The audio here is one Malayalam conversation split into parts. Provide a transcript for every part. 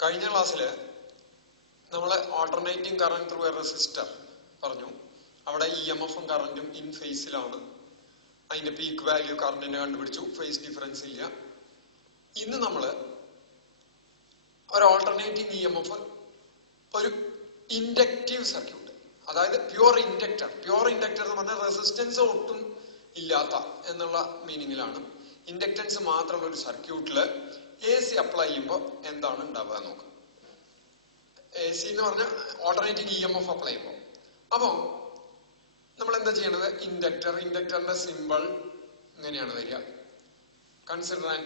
കഴിഞ്ഞ ക്ലാസ്സിൽ നമ്മൾ alternating current through A resistor പറഞ്ഞു. അവിടെ EMFും കറന്റും ഇൻ ഫേസിലാണ്. അതിന്റെ പീക്ക് വാല്യൂ കറന്റിനെ കണ്ടുപിടിച്ചു. ഫേസ് ഡിഫറൻസ് ഇല്ല. ഇന്ന് നമ്മൾ ഒരു ഓൾട്ടർനേറ്റിംഗ് EMF, ഒരു ഇൻഡക്റ്റീവ് സർക്യൂട്ട്, അതായത് പ്യുവർ ഇൻഡക്ടർ എന്ന് പറഞ്ഞാൽ റെസിസ്റ്റൻസ് ഒട്ടും ഇല്ലാത്ത എന്നുള്ള മീനിങ്ങിലാണ്. ഇൻഡക്റ്റൻസ് മാത്രമുള്ള ഒരു സർക്യൂട്ടിൽ AC അപ്ലൈ ചെയ്യുമ്പോൾ എന്താണ് ഉണ്ടാവുക നോക്കാം. AC എന്ന് പറഞ്ഞാൽ ഓൾട്ടർനേറ്റിംഗ് EMF അപ്ലൈ ചെയ്യുമ്പോൾ. അപ്പോൾ നമ്മൾ എന്താ ചെയ്യണത്? ഇൻഡക്ടറിന്റെ സിമ്പിൾ ഇങ്ങനെയാണ് വരിക. Consider an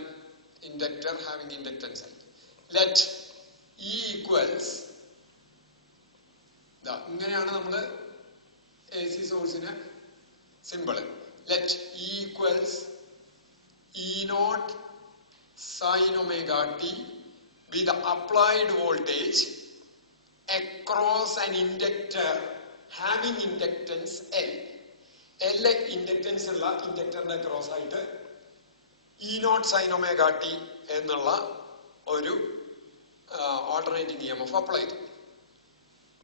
inductor having inductance. Let E equals, ഇങ്ങനെയാണ് നമ്മൾ AC സോഴ്സിന് simple. Let E equals E0 sin omega t with the applied voltage across an inductor having inductance L. L inductance ഉള്ള ഇൻഡക്ടറിന്റെ ക്രോസ് ആയിട്ട് E0 sin omega t എന്നുള്ള ഒരു ഓൾട്ടർനേറ്റിംഗ് EMF അപ്ലൈ ചെയ്തു.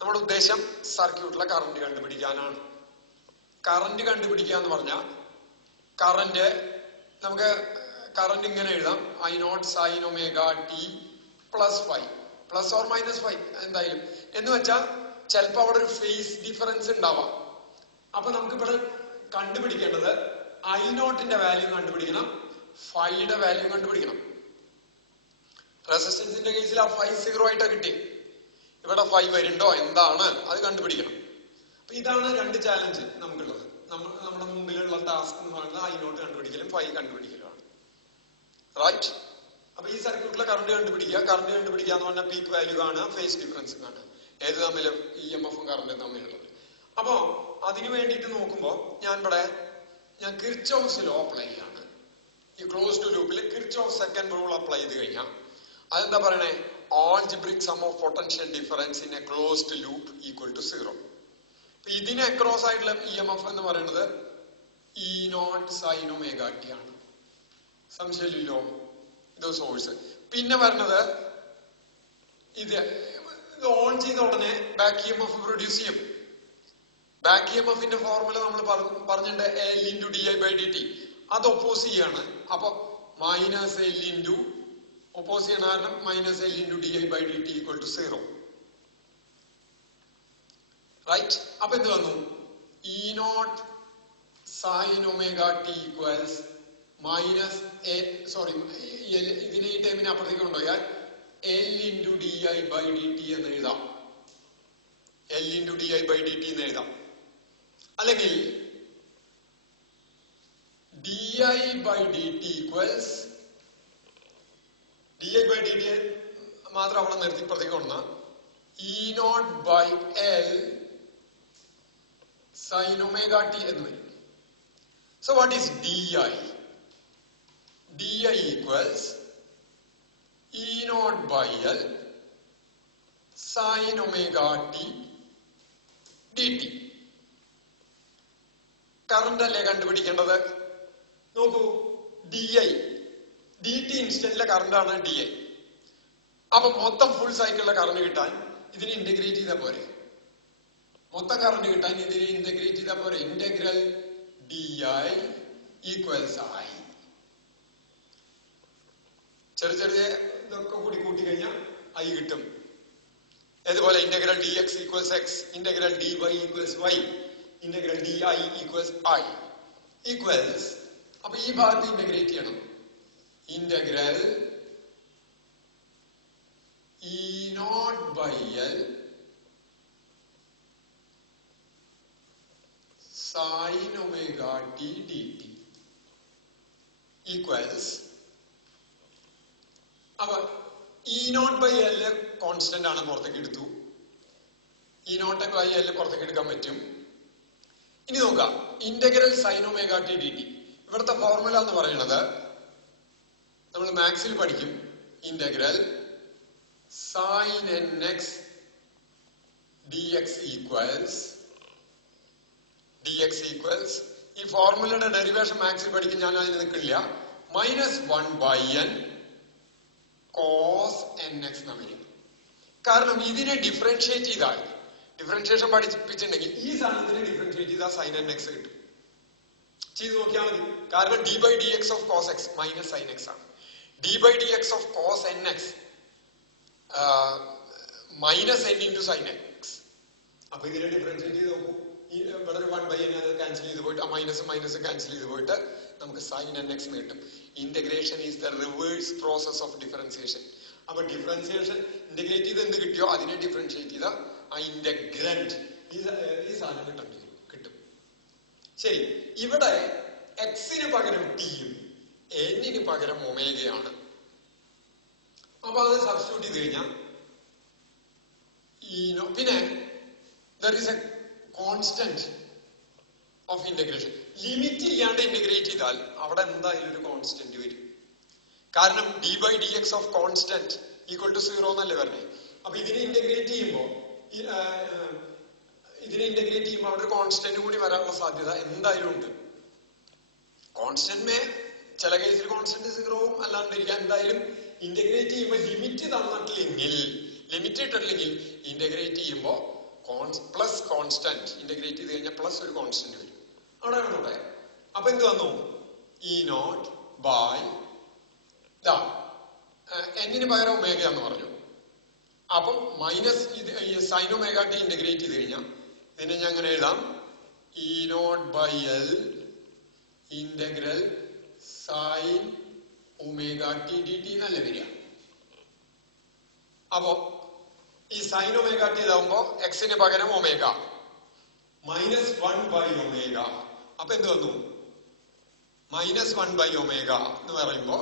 നമ്മുടെ ഉദ്ദേശം സർക്യൂട്ടിലെ കറന്റ് കണ്ടുപിടിക്കാനാണ്. കറന്റ് കണ്ടുപിടിക്കുക എന്ന് പറഞ്ഞാൽ നമുക്ക് കറന്റ് ഇങ്ങനെ എഴുതാം: I0 sin omega t plus 5 plus or minus 5 എന്തായാലും. എന്ന് വെച്ചാൽ ചിലപ്പോൾ അവിടെ ഒരു ഫേസ് ഡിഫറൻസ് ഉണ്ടാവാം. അപ്പൊ നമുക്ക് ഇവിടെ കണ്ടുപിടിക്കേണ്ടത് I0ന്റെ വാല്യൂ കണ്ടുപിടിക്കണം, ഫൈയുടെ വാല്യൂ കണ്ടുപിടിക്കണം. റെസിസ്റ്റൻസിന്റെ കേസിൽ ആ 5 0 ആയിട്ട് കിട്ടി. ഇവിടെ 5 വരുന്നുണ്ടോ എന്താണ് അത് കണ്ടുപിടിക്കണം. അപ്പൊ ഇതാണ് രണ്ട് ചാലഞ്ച് നമുക്കുള്ളത്. നമ്മുടെ മുമ്പിലുള്ള ടാസ്ക് എന്ന് പറയുന്നത് I0 കണ്ടുപിടിക്കലും 5 കണ്ടുപിടിക്കലുമാണ്. റൈറ്റ്? അപ്പൊ ഈ സർക്യൂട്ടിലെ കറണ്ട് കണ്ടുപിടിക്കുക എന്ന് പറഞ്ഞാൽ പീക്ക് വാല്യൂ കാണുക, ഫേസ് ഡിഫറൻസ് കാണുക, ഏത് തമ്മിലും EMFും കറണ്ടും തമ്മിലുള്ളത്. അപ്പോ അതിനു വേണ്ടിയിട്ട് നോക്കുമ്പോ ഞാൻ കിർച്ചോഫ്സ് ലോ അപ്ലൈ ചെയ്യാണ്. ഈ ക്ലോസ്ഡ് ലൂപ്പിൽ കിർച്ചോഫ് സെക്കൻഡ് റൂൾ അപ്ലൈ ചെയ്ത് കഴിഞ്ഞാൽ അതെന്താ പറയണേ? Algebraic sum of potential difference in a closed loop equal to 0. ഇതിന് അക്രോസ് ആയിട്ടുള്ള EMF എന്ന് പറയുന്നത് E0 sin omega t ആണ്. സംശയമില്ലല്ലോ, ഇത് സോഴ്സ്. പിന്നെ വരുന്നത് ഇത് ഓൺ ചെയ്ത ഉടനെ ബാക്ക് EMF പ്രൊഡ്യൂസ് ചെയ്യും. ബാക്ക് EMFന്റെ ഫോർമുല നമ്മൾ പറഞ്ഞിട്ടുണ്ട്, L × di/dt. അത് ഒപ്പോസ് ചെയ്യാണ്. അപ്പൊ മൈനസ് L ഇൻറ്റു ഒപ്പോസ് ചെയ്യണ കാരണം minus L × di/dt equal to 0. Right? അപ്പൊ എന്ത് വന്നു? E0 sin omega t equals minus ഇതിനെ ഈ ടൈമിനെ അപ്പുറത്തേക്ക് കൊണ്ടുപോയാൽ L × di/dt എന്ന് എഴുതാം. L × di/dt എന്ന് എഴുതാം. അല്ലെങ്കിൽ di/dt ഈക്വൽസ് di/dt മാത്രം അവിടെ നിർത്തി ഇപ്പുറത്തേക്ക് കൊണ്ടുവന്ന E0/L sin omega t എന്ന് വരും. So what is di? Di equals E0/L sin omega t dt. Current അല്ലേ കണ്ടുപിടിക്കേണ്ടത്? നോക്കൂ, dt ഇൻസ്റ്റന്റിലെ കറണ്ടാണ് di. അപ്പൊ മൊത്തം ഫുൾ സൈക്കിളിലെ കറണ്ട് കിട്ടാൻ ഇതിനെ ഇന്റഗ്രേറ്റ് ചെയ്താൽ പോരെ? മൊത്തം കറണ്ട് കിട്ടാൻ ഇതിനെ ഇന്റഗ്രേറ്റ് ചെയ്താൽ പോരെ? Integral di equals I. ചെറിയ ഇതൊക്കെ കൂടി കൂട്ടി കഴിഞ്ഞാൽ I കിട്ടും. അതുപോലെ integral dx equals x, integral dy equals y, integral di equals I equals. അപ്പൊ ഈ ഭാഗത്ത് ഇന്റഗ്രേറ്റ് ചെയ്യണം. Integral E0/L sin omega t dt equals. അപ്പൊ E0/L കോൺസ്റ്റന്റ് ആണ്, പുറത്തേക്ക് എടുത്തു. E0/L പുറത്തേക്ക് എടുക്കാൻ പറ്റും. ഇനി നോക്കാം, integral sin omega t dt. ഇവിടുത്തെ ഫോർമുല എന്ന് പറയുന്നത് നമ്മൾ മാത്സിൽ പഠിക്കും. Integral sin nx dx equals ഈ ഫോർമുലയുടെ ഡെറിവേഷൻ മാത്സിൽ പഠിക്കും. ഞാൻ അതിന് നിൽക്കില്ല. -1/n cos nx എന്ന് വരും. കാരണം ഇതിനെ ഡിഫറൻഷിയേറ്റ് ചെയ്താൽ, ഡിഫറൻഷിയേഷൻ പഠിപ്പിച്ചിട്ടുണ്ടെങ്കിൽ ഈ സാധനത്തിനെ ഡിഫറൻഷിയേറ്റ് ചെയ്താൽ സൈൻ എൻ എക്സ് കിട്ടും. ചെയ്ത് നോക്കിയാൽ മതി. കാരണം D by D X of cos x minus sine x ആണ്. D by D X of cos n x minus n into sine x. അപ്പൊ ഇതിനെ ഡിഫറൻഷിയേറ്റ് ചെയ്ത് നോക്കൂ. ഇവിടെ ഒരു 1/n അത് ക്യാൻസൽ ചെയ്ത് പോയിട്ട് മൈനസ് മൈനസ് ക്യാൻസൽ ചെയ്ത് പോയിട്ട് നമുക്ക് സൈൻ എൻ എക്സ് കിട്ടും. Integration is the reverse process of differentiation. അപ്പൊ ഡിഫറൻസിയേഷൻ ഇന്റഗ്രേറ്റ് ചെയ്ത് എന്ത് കിട്ടിയോ അതിനെ ഡിഫറൻഷിയേറ്റ് ചെയ്ത ആ ഇന്റഗ്രന്റ് ഈ സാധനം കിട്ടും. ശരി, ഇവിടെ എക്സിന് പകരം ടിയും എന്നിന് പകരം ഒമേഗയാണ്. അപ്പൊ അത് സബ്സ്റ്റിറ്റ്യൂട്ട് ചെയ്ത് കഴിഞ്ഞാൽ പിന്നെ there is a constant of integration. Limit ഇല്ലാണ്ട് ഇന്റഗ്രേറ്റ് ചെയ്താൽ അവിടെ എന്തായാലും ഒരു കോൺസ്റ്റന്റ് വരും. കാരണം D by D X of constant equal to 0 എന്നല്ലേ പറഞ്ഞേ. അപ്പൊ ഇതിനെ ഇന്റഗ്രേറ്റ് ചെയ്യുമ്പോ അവിടെ ഒരു കോൺസ്റ്റന്റ് കൂടി വരാനുള്ള സാധ്യത എന്തായാലും ഉണ്ട്. കോൺസ്റ്റന്റ് ചില കേസിൽ കോൺസ്റ്റന്റ് 0വും അല്ലാണ്ടിരിക്കാൻ എന്തായാലും ഇന്റഗ്രേറ്റ് ചെയ്യുമ്പോൾ ലിമിറ്റ് ഇട്ടിട്ടില്ലെങ്കിൽ ഇന്റഗ്രേറ്റ് ചെയ്യുമ്പോ പ്ലസ് കോൺസ്റ്റന്റ് ഇന്റഗ്രേറ്റ് ചെയ്ത് കഴിഞ്ഞാൽ പ്ലസ് ഒരു കോൺസ്റ്റന്റ് വരും. അവിടെ വേണോടെ. അപ്പൊ എന്ത് വന്നു? ഇ നോട്ട് ബൈ എന്നിന് പകരം ഒമേഗ എന്ന് പറഞ്ഞു. അപ്പം minus sine omega T integrate ചെയ്ത് കഴിഞ്ഞാൽ ഇതിനെ ഞാൻ അങ്ങനെ എഴുതാം. E naught by L integral sine omega T D T എന്നല്ലേ വരിക. അപ്പോ ഈ സൈൻ ഒമേഗ ടി ഇതാവുമ്പോ എക്സിന് പകരം ഒമേഗ മൈനസ് 1/ഒമേഗ. അപ്പൊ എന്ത് വന്നു? മൈനസ് 1/ഒമേഗ എന്ന് പറയുമ്പോ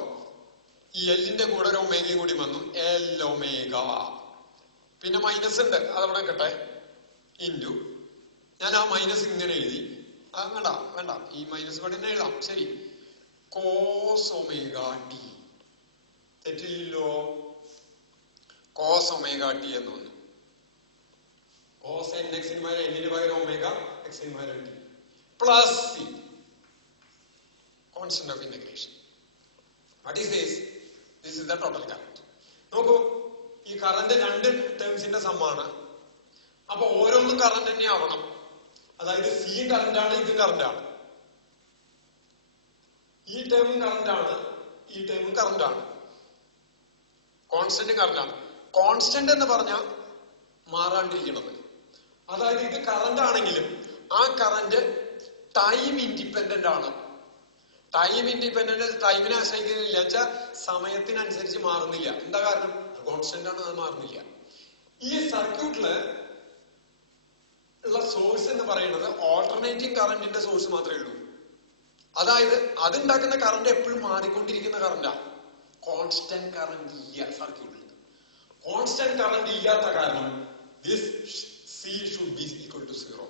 ഈ എല്ലിന്റെ കൂടെ ഒരു ഒമേഗയും കൂടി വന്നു, എൽ ഒമേഗ. പിന്നെ മൈനസ് ഉണ്ട്, അതവിടെ കേട്ടെ, ഇൻറ്റു ഞാൻ ആ മൈനസ് ഇങ്ങനെ എഴുതി. വേണ്ട ഈ മൈനസ് ഇവിടെ തന്നെ എഴുതാം. ശരി, കോസ് ഒമേഗ ടി. തെറ്റില്ലല്ലോ. കോസ് ഒമേഗ ടി എന്ന് വന്നു. കോസ് എൻ എക്സിന് പകരം ഒമേഗ, എക്സിന് പകരം t plus c constant of integration. What is this? This is the total current. നോക്കൂ, ഈ കറന്റ് രണ്ട് ടേംസിന്റെ സമ്മാണ്. അപ്പൊ ഓരോന്നും കറന്റ് തന്നെ ആവണം. അതായത് സിയും കറന്റാണ്, ഇതും കറന്റാണ്. ഈ ടേമും കറന്റാണ്, ഈ ടേമും കറന്റാണ്. കോൺസ്റ്റന്റ് കറന്റാണ്. കോൺസ്റ്റന്റ് എന്ന് പറഞ്ഞാൽ മാറാണ്ടിരിക്കണത്. അതായത് ഇത് കറന്റ് ആണെങ്കിലും ആ കറന്റ് ടൈം ഇൻഡിപെൻഡന്റ് ആണ്. ടൈം ഇൻഡിപെൻഡന്റ് ടൈമിനെ ആശ്രയിക്കുന്നില്ല വെച്ചാൽ സമയത്തിനനുസരിച്ച് മാറുന്നില്ല. എന്താ കാരണം? കോൺസ്റ്റന്റ് ആണ്, അത് മാറുന്നില്ല. ഈ സർക്യൂട്ടില് ഉള്ള സോഴ്സ് എന്ന് പറയുന്നത് ഓൾട്ടർനേറ്റിംഗ് കറന്റിന്റെ സോഴ്സ് മാത്രമേ ഉള്ളൂ. അതായത് അതുണ്ടാക്കുന്ന കറന്റ് എപ്പോഴും മാറിക്കൊണ്ടിരിക്കുന്ന കറന്റാ. കോൺസ്റ്റന്റ് കറന്റ് ഇല്ല സർക്യൂട്ടിൽ. കോൺസ്റ്റന്റ് കറന്റ് ഇല്ലാത്ത കാരണം this C should be equal to 0.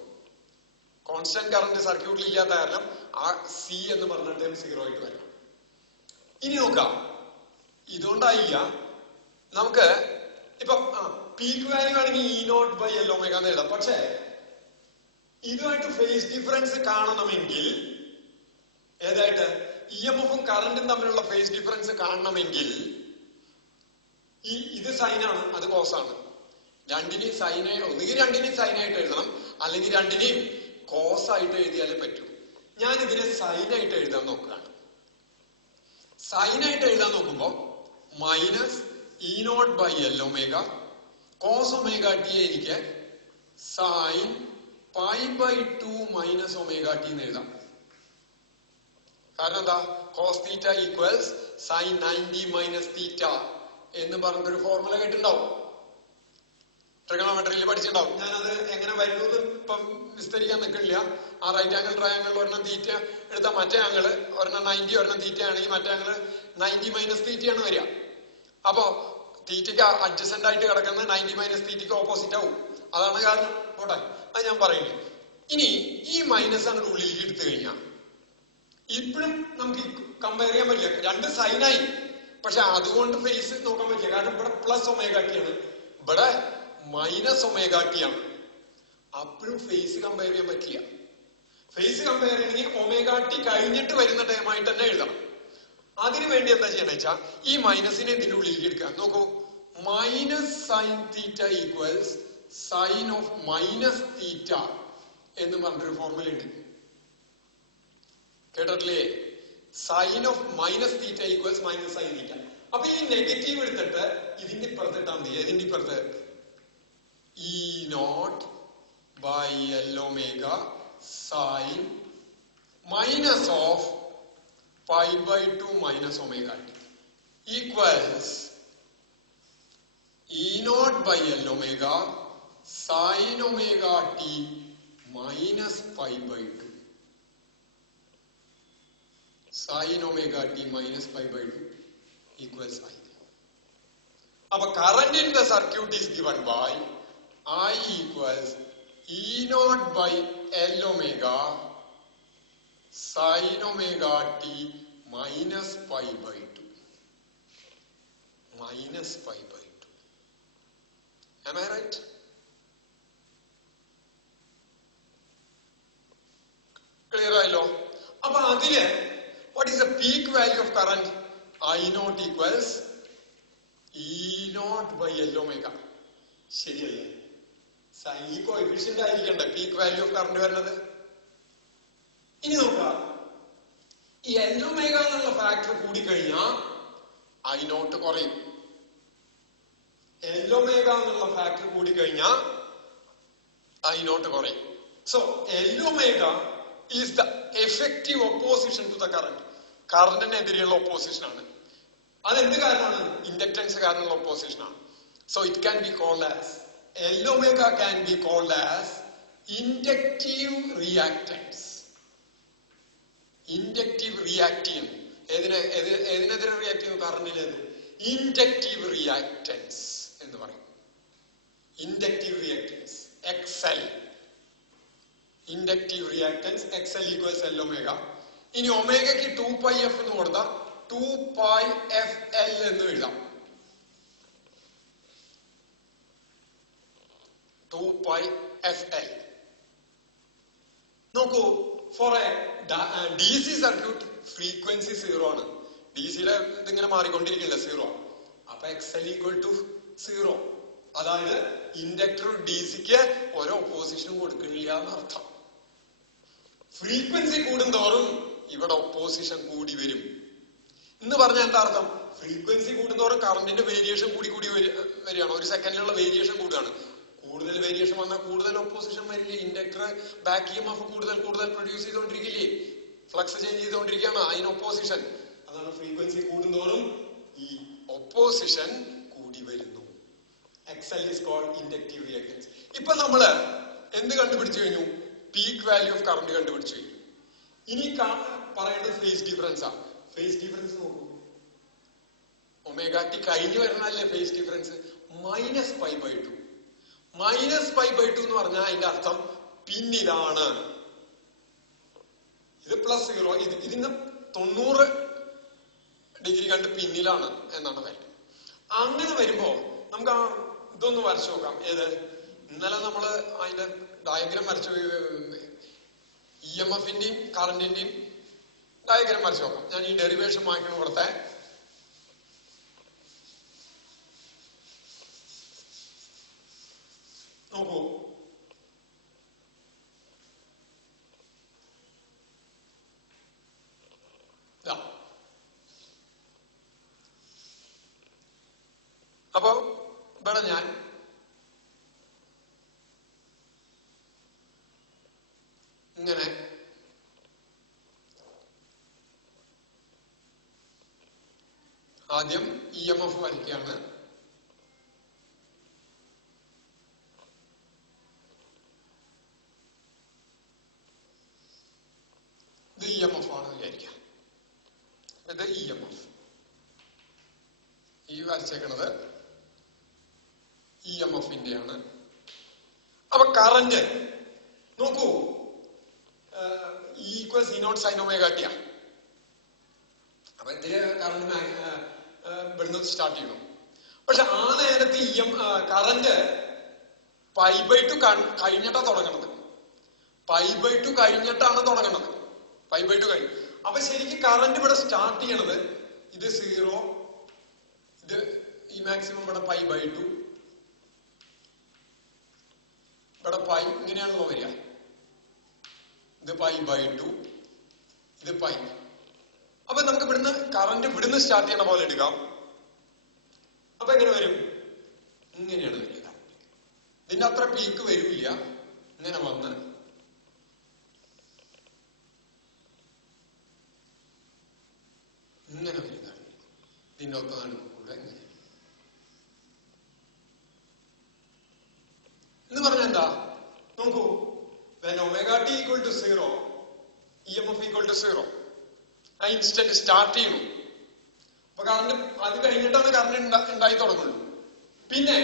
Constant current സർക്യൂട്ടിൽ ഇല്ലാത്ത കാരണം ആ സി എന്ന് പറഞ്ഞ ടേം 0 ആയിട്ട് വരണം. ഇനി നോക്കാം, ഇതുകൊണ്ടായില്ല. നമുക്ക് ഇപ്പൊ പീക്ക് വാല്യൂ ആണെങ്കിൽ E naught by L omega എന്ന് എഴുതാം. പക്ഷേ ഇതുമായിട്ട് ഫേസ് ഡിഫറൻസ് കാണണമെങ്കിൽ ഏതായിട്ട് ഇ എം എഫും കറന്റും തമ്മിലുള്ള ഫേസ് ഡിഫറൻസ് കാണണമെങ്കിൽ ഇത് സൈനാണ്, അത് കോസാണ്. രണ്ടിനെയും സൈനായി, ഒന്നുകിൽ രണ്ടിനെയും സൈനായിട്ട് എഴുതണം, അല്ലെങ്കിൽ രണ്ടിനെയും കോസായിട്ട് എഴുതിയാലേ പറ്റൂ. ഞാൻ ഇതിനെ സൈനായിട്ട് എഴുതാൻ നോക്കുകയാണ്. സൈനായിട്ട് എഴുതാൻ നോക്കുമ്പോ minus E naught by L omega cos omega T എനിക്ക് സൈൻ π/2 മൈനസ് ഒമേഗ ടി എന്ന് എഴുതാം. കാരണം എന്താ? Cos theta equals sine 90 minus theta എന്ന് പറഞ്ഞൊരു ഫോർമുല കേട്ടിട്ടുണ്ടാവും, ട്രിഗണോമെട്രിയിൽ പഠിച്ചിട്ടുണ്ടാവും. ഞാനത് എങ്ങനെ വരുന്നത് ഇപ്പം വിസ്തരിക്കാൻ നിൽക്കില്ല. ആ റൈറ്റ് ആംഗിൾ ട്രയാംഗിൾ ഒരെണ്ണം തീറ്റ എടുത്താൽ മറ്റേ ആംഗിള് ഒരെണ്ണം 90, ഒരെണ്ണം തീറ്റ ആണെങ്കിൽ മറ്റേ ആംഗിള് 90 മൈനസ് തീറ്റയാണ് വരിക. അപ്പോ തീറ്റയ്ക്ക് അഡ്ജസന്റ് ആയിട്ട് കിടക്കുന്നത് 90 മൈനസ് തീറ്റയ്ക്ക് ഓപ്പോസിറ്റ് ആവും. അതാണ് കാരണം. പോട്ടെ, അത് ഞാൻ പറയില്ല. ഇനി ഈ മൈനസ് അങ്ങോട്ട് ഉള്ളിലേക്ക് എടുത്തു കഴിഞ്ഞാൽ ഇപ്പോഴും നമുക്ക് കമ്പയർ ചെയ്യാൻ പറ്റില്ല. രണ്ട് സൈനായി, പക്ഷെ അതുകൊണ്ട് ഫേസ് നോക്കാൻ പറ്റില്ല. കാരണം ഇവിടെ പ്ലസ് ഒമേഗ ടി ആണ്, ഇവിടെ മൈനസ് ഒമേഗ ടി ആണ്. അപ്പോഴും ഫേസ് കമ്പയർ ചെയ്യാൻ പറ്റില്ല. ഫേസ് കമ്പയർ ചെയ്യണമെങ്കിൽ ഒമേഗ ടി കഴിഞ്ഞിട്ട് വരുന്ന ടൈമായിട്ട് തന്നെ എഴുതണം. അതിനു വേണ്ടി എന്താ ചെയ്യണമെന്ന് വെച്ചാൽ ഈ മൈനസിനെ ഇതിന്റെ ഉള്ളിലേക്ക് എടുക്കുക. നോക്കൂ, minus sine theta equals sine of minus theta എന്ന് പറഞ്ഞൊരു ഫോർമുല ഉണ്ട്. കേട്ടിട്ടില്ലേ? Sine of minus theta equals minus sine theta. അപ്പൊ ഈ നെഗറ്റീവ് എടുത്തിട്ട് ഇതിന്റെ ഇപ്പുറത്ത് ഇട്ടാൽ മതി. ഇതിന്റെ ഇപ്പുറത്ത് e naught by L omega sine minus of pi by 2 minus omega t equals e naught by L omega sine omega t minus pi by 2 sine omega t minus pi by 2 equals I. അപ്പൊ current in the circuit is given by I equals E naught by L omega sin omega t minus pi by 2. Minus pi by 2. Am I right? Clear ആയല്ലോ? അപ്പൊ അതില് what is the peak value of current? I naught equals E naught by L omega. ശരിയല്ലേ? ഈ കോഎഫിഷ്യന്റ് ആയിരിക്കണ്ടേ പീക്ക് വാല്യൂ ഓഫ് കറണ്ട് വരുന്നത്. ഇനി നോക്കാം, ഈ എൽ ഒമേഗ എന്നുള്ള ഫാക്ടർ കൂടിക്കഴിഞ്ഞാൽ ഐ നോട്ട് കുറയും. എൽ ഒമേഗ എന്നുള്ള ഫാക്ടർ കൂടിക്കഴിഞ്ഞാൽ ഐ നോട്ട് കുറയും. So l omega is the effective opposition to the current. കറണ്ടിനെതിരെയുള്ള ഒപ്പോസിഷൻ ആണ്. അതെന്ത് കാരണമാണ്? ഇൻഡക്ടൻസ് കാരണമുള്ള ഒപ്പോസിഷൻ ആണ്. So it can be called as L omega can be called as inductive reactance. Inductive reacting. ഏതിനെതിരെ റിയാക്ട് ചെയ്യുന്നു? കറണ്ടിനെതിരെ. ഇൻഡക്റ്റീവ് റിയാക്ടൻസ് എന്ന് പറയും. Inductive reactance XL. Inductive reactance XL equals L omega. ഇനി ഒമേഗയ്ക്ക് 2πf എന്ന് കൊടുത്താൽ 2πfL എന്ന് എഴുതാം. 2πfL. നോക്കൂ, for a DC circuit frequency 0 ആണ്. ഡിസിയുടെ ഇതിങ്ങനെ മാറിക്കൊണ്ടിരിക്കില്ല, 0. അപ്പൊ XL ഈക്വൽ ടു 0. അതായത് ഇൻഡക്ടർ ഡിസിക്ക് ഓരോ ഒപ്പോസിഷനും കൊടുക്കില്ല എന്നർത്ഥം. ഫ്രീക്വൻസി കൂടുന്തോറും ഇവിടെ ഒപ്പോസിഷൻ കൂടി വരും എന്ന് പറഞ്ഞാൽ എന്താ അർത്ഥം? ഫ്രീക്വൻസി കൂടുന്തോറും കറണ്ടിന്റെ വേരിയേഷൻ കൂടി വരികയാണ്. ഒരു സെക്കൻഡിലുള്ള വേരിയേഷൻ കൂടുകയാണ്. കൂടുതൽ വേരിയേഷൻ വന്നാൽ കൂടുതൽ ഓപ്പോസിഷൻ വരില്ലേ? ഇൻഡക്ടർ ബാക്ക് EMF കൂടുതൽ പ്രൊഡ്യൂസ് ചെയ്തുകൊണ്ടിരിക്കില്ലേ? ഫ്ലക്സ് ചേഞ്ച് ചെയ്തുകൊണ്ടിരിക്കുകയാണ്. അതിന് ഒപ്പോസിഷൻ. അതാണ് ഫ്രീക്വൻസി കൂടുന്തോറും ഈ ഒപ്പോസിഷൻ കൂടി വരുന്നു. XL is called inductive reactance. ഇപ്പൊ നമ്മള് എന്ത് കണ്ടുപിടിച്ചു കഴിഞ്ഞു? പീക്ക് വാല്യൂ ഓഫ് കറണ്ട് കണ്ടുപിടിച്ചു കഴിഞ്ഞു. ഇനി പറയേണ്ടത് ഫേസ് ഡിഫറൻസ് ആണ്. ഫേസ് ഡിഫറൻസ് നോക്കൂ. ഒമേഗ ടി കഴിഞ്ഞു വരണല്ലേ phase difference? Minus pi by 2. Minus pi by 2 എന്ന് പറഞ്ഞാൽ അതിന്റെ അർത്ഥം പിന്നിലാണ്. ഇത് പ്ലസ് 0. ഇതിന് 90 ഡിഗ്രി കണ്ട് പിന്നിലാണ് എന്നാണ് കാര്യം. അങ്ങനെ വരുമ്പോ നമുക്ക് ഇതൊന്ന് വരച്ചു നോക്കാം. ഏത്? ഇന്നലെ നമ്മള് അതിന്റെ ഡയഗ്രാം വരച്ചു, EMFന്റെയും കറണ്ടിന്റെയും ഡയഗ്രാം വരച്ചു നോക്കാം. ഞാൻ ഈ ഡെറിവേഷൻ വായിക്കണം ഇവിടുത്തെ. നോക്കൂ, അപ്പൊ ഇവിടെ ഞാൻ ഇങ്ങനെ ആദ്യം EMF വരയ്ക്കുകയാണ്. ഇത് EMF ആണെന്ന് വിചാരിക്കാം. ഇത് EMF. ഈ വരച്ചേക്കണത് EMFന്റെയാണ്. അപ്പൊ കറന്റ് നോക്കൂ, equals E naught sin omega t. അപ്പൊ ഇതില് കറണ്ട് ഇവിടുന്ന് സ്റ്റാർട്ട് ചെയ്യണം. പക്ഷെ ആ നേരത്തെ കറന്റ് പൈ ബൈ 2 കഴിഞ്ഞിട്ടാ തുടങ്ങണത്. പൈ ബൈ 2 കഴിഞ്ഞിട്ടാണ് തുടങ്ങണത്. പൈ ബൈ 2 കഴിഞ്ഞു. അപ്പൊ ശരിക്കും കറന്റ് ഇവിടെ സ്റ്റാർട്ട് ചെയ്യണത് ഇത് 0, ഇത് ഈ മാക്സിമം ഇവിടെ പൈ ബൈ 2, ഇവിടെ പൈ ഇങ്ങനെയാണല്ലോ വരിക. ഇത് പൈ ബൈ 2, ഇത് പൈ. അപ്പൊ നമുക്ക് ഇവിടുന്ന് കറന്റ് ഇവിടുന്ന് സ്റ്റാർട്ട് ചെയ്യണ പോലെ എടുക്കാം. അപ്പൊ എങ്ങനെ വരും? ഇങ്ങനെയാണ് വരിക. ഇതിന്റെ അത്ര പീക്ക് വരില്ല. ഇങ്ങനെ വന്ന് ഇങ്ങനെ വരുന്നതാണ്. ഇതിന്റെ ഒത്ത നടുക്കൂടെ ഇങ്ങനെ എന്ന് പറഞ്ഞാൽ എന്താ നോക്കൂ. when omega t equal to 0, EMF equal to 0, ആ ഇൻസ്റ്റന്റ് സ്റ്റാർട്ട് ചെയ്യുന്നു. അപ്പൊ കറണ്ട് അത് കഴിഞ്ഞിട്ടാണ് കറണ്ട് ഉണ്ടായി തുടങ്ങുള്ളൂ. പിന്നെ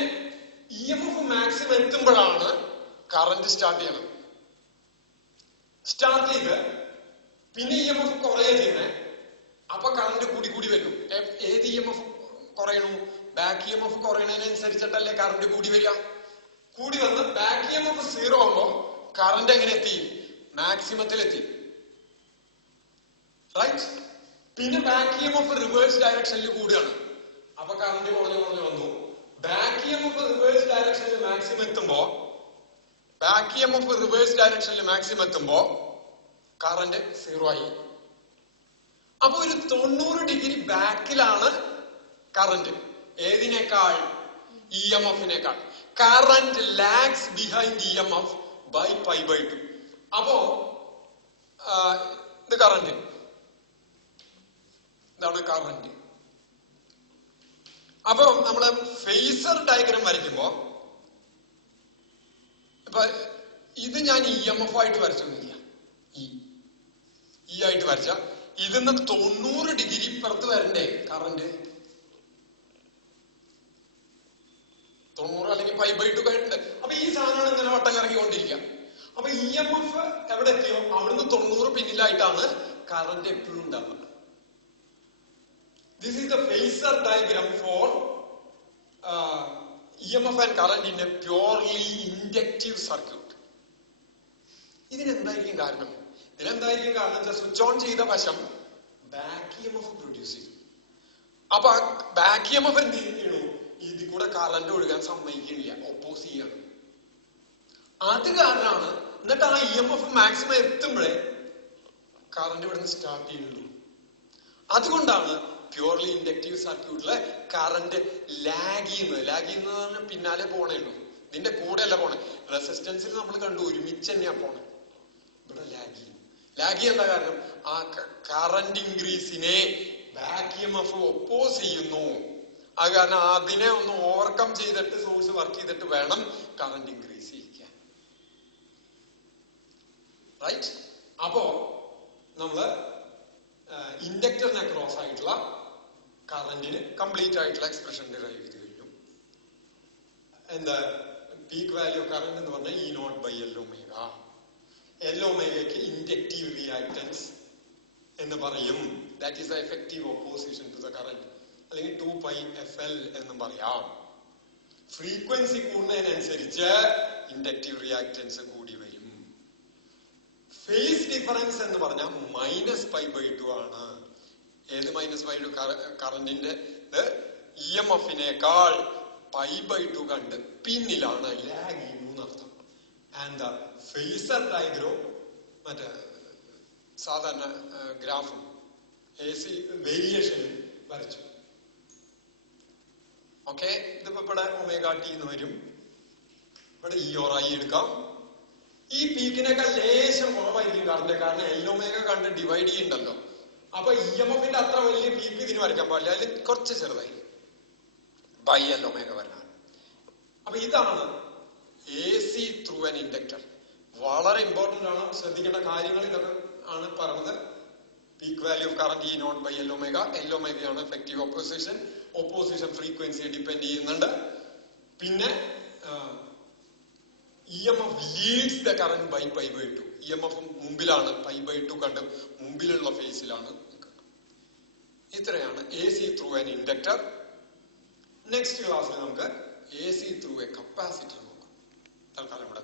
EMF മാക്സിമം എത്തുമ്പോഴാണ് കറന്റ് സ്റ്റാർട്ട് ചെയ്യണം. സ്റ്റാർട്ട് ചെയ്ത് പിന്നെ EMF കുറയുക ചെയ്യണേ. അപ്പൊ കറന്റ് കൂടി കൂടി വരുന്നു. ഏത് EMF കുറയണു? ബാക്ക് EMF കുറയണതിനനുസരിച്ചിട്ടല്ലേ കറന്റ് കൂടി വരിക. കൂടി വന്ന് ബാക്ക് EMF 0 ആകുമ്പോ കറന്റ് എങ്ങനെ എത്തി? മാക്സിമത്തിലെത്തി. റൈറ്റ്? പിന്നെ ബാക്ക് EMF റിവേഴ്സ് ഡയറക്ഷനിൽ കൂടുകയാണ്. അപ്പൊ കറന്റ് കുറഞ്ഞു കുറഞ്ഞു വന്നു. ബാക്ക് EMF റിവേഴ്സ് ഡയറക്ഷനിൽ മാക്സിമം എത്തുമ്പോ കറന്റ് 0 ആയി. അപ്പൊ ഒരു 90 ഡിഗ്രി ബാക്കിലാണ് കറന്റ്. ഏതിനേക്കാൾ? EMF-നേക്കാൾ. Current lags behind EMF by pi by 2. അപ്പോ ഇത് കറന്റ്, ഇതാണ് കറന്റ്. അപ്പൊ നമ്മള് ഫേസർ ഡയഗ്രം വരയ്ക്കുമ്പോ ഇപ്പൊ ഇത് ഞാൻ EMF ആയിട്ട് വരച്ചൊന്നുമില്ല. ഈ ആയിട്ട് വരച്ച ഇതിന്ന് 90 ഡിഗ്രി ഇപ്പുറത്ത് വരണ്ടേ കറന്റ്? 90 അല്ലെങ്കിൽ പൈ ബൈ 2 കഴിഞ്ഞിട്ടുണ്ട്. അപ്പൊ ഈ സാധനമാണ് ഇങ്ങനെ വട്ടം കറങ്ങിക്കൊണ്ടിരിക്കുക. അപ്പൊ EMF എവിടെ എത്തിയോ അവിടുന്ന് 90 പിന്നിലായിട്ടാണ് കറന്റ് എപ്പോഴും ഉണ്ടാവുക. This is the phasor diagram for EMF and current in a purely inductive circuit. ഇതിനെന്തായിരിക്കും കാരണം? സ്വിച്ച് ഓൺ ചെയ്ത വശം ബാക്ക് EMF പ്രൊഡ്യൂസ് ചെയ്തു. അപ്പൊ ബാക്ക് EMF എന്ത് ചെയ്യണു? ഇതിൽ കൂടെ കറന്റ് ഒഴുകാൻ സമ്മതിക്കണില്ല, ഒപ്പോസ് ചെയ്യാണ്. അത് കാരണമാണ്. എന്നിട്ട് ആ EMF മാക്സിമം എത്തുമ്പോഴേ കറന്റ് ഇവിടുന്ന് സ്റ്റാർട്ട് ചെയ്യുള്ളൂ. അതുകൊണ്ടാണ് പ്യൂർലി ഇൻഡക്റ്റീവ് സർക്യൂട്ടില് കറന്റ് ലാഗ് ചെയ്യുന്നത് പിന്നാലെ പോണേ ഉള്ളൂ. ഇതിന്റെ കൂടെ അല്ല പോണേ. റെസിസ്റ്റൻസിൽ നമ്മൾ കണ്ടു ഒരുമിച്ച് തന്നെയാ പോണേ. ഇവിടെ ലാഗ് ചെയ്യുന്ന കാരണം ആ കറന്റ് ഇൻക്രീസിനെ ബാക്ക് EMF ഒപ്പോസ് ചെയ്യുന്നു. അത് കാരണം അതിനെ ഒന്ന് ഓവർകം ചെയ്തിട്ട് സോഴ്സ് വർക്ക് ചെയ്തിട്ട് വേണം കറന്റ് ഇൻക്രീസ് ചെയ്യിക്കാൻ. റൈറ്റ്? അപ്പോ നമ്മള് ഇൻഡക്ടറിനെ ക്രോസ് ആയിട്ടുള്ള കറന്റിന് കംപ്ലീറ്റ് ആയിട്ടുള്ള എക്സ്പ്രഷൻ ഡിറൈവ് ചെയ്ത് കഴിഞ്ഞു. എന്താ പീക്ക് വാല്യൂ ഓഫ് കറന്റ് എന്ന് പറഞ്ഞാൽ E0 by L omega. L omegയ്ക്ക് ഇൻഡക്റ്റീവ് റിയാക്ടൻസ് എന്ന് പറയും. That is the effective opposition to the current. അല്ലെങ്കിൽ 2π FL എന്നും പറയാം. ഫ്രീക്വൻസി കൂടുന്നതിനനുസരിച്ച് ഇൻഡക്റ്റീവ് റിയാക്ടൻസ് കൂടി വരും. ഫേസ് ഡിഫറൻസ് എന്ന് പറഞ്ഞാൽ -π/2 ആണ്. ഏത് -π/2? കറന്റിന്റെ EMF-നേക്കാൾ π/2 കണ്ട് പിന്നിലാണ്, ലാഗ് ചെയ്യുന്നു എന്നർത്ഥം. ആൻഡ് ദ ഫേസർ ഡയഗ്രം മറ്റേ സാധാരണ ഗ്രാഫും AC വേരിയേഷനും വരച്ചു. ഓക്കെ, ഇതിപ്പോ ഇവിടെ ω t എന്ന് വരും. ഇവിടെ E/I എടുക്കാം. ഈ പീക്കിനേക്കാൾ ലേശം കുറവായിരിക്കും കറന്റ്. കാരണം L omega കണ്ട് ഡിവൈഡ് ചെയ്യുന്നുണ്ടല്ലോ. അപ്പൊ EMF-ന്റെ അത്ര വലിയ പീക്ക് ഇതിന് വരയ്ക്കാൻ പാടില്ല. അതിൽ കുറച്ച് ചെറുതായി ബൈ L omega വരണം. അപ്പൊ ഇതാണ് AC ത്രൂ ആൻ ഇൻഡക്ടർ. വളരെ ഇമ്പോർട്ടന്റ് ആണ്, ശ്രദ്ധിക്കേണ്ട കാര്യങ്ങൾ ഇതൊക്കെ ആണ് പറഞ്ഞത്. Peak value of current E0 by L omega. L omega ആണ് എഫക്റ്റീവ് ഓപ്പോസിഷൻ. ഓപ്പോസിഷൻ ഫ്രീക്വൻസിയെ ഡിപ്പെൻഡ് ചെയ്യുന്നുണ്ട്. പിന്നെ EMF leads the current by π/2. EMF മുമ്പിലാണ്, π/2 കണ്ട് മുമ്പിലുള്ള ഫേസിലാണ്. ഇത്രയാണ് AC through an inductor. Next ക്ലാസ്സിൽ നമുക്ക് AC ത്രൂ എ കപ്പാസിറ്റർ നോക്കാം. തൽക്കാലം ഇവിടെ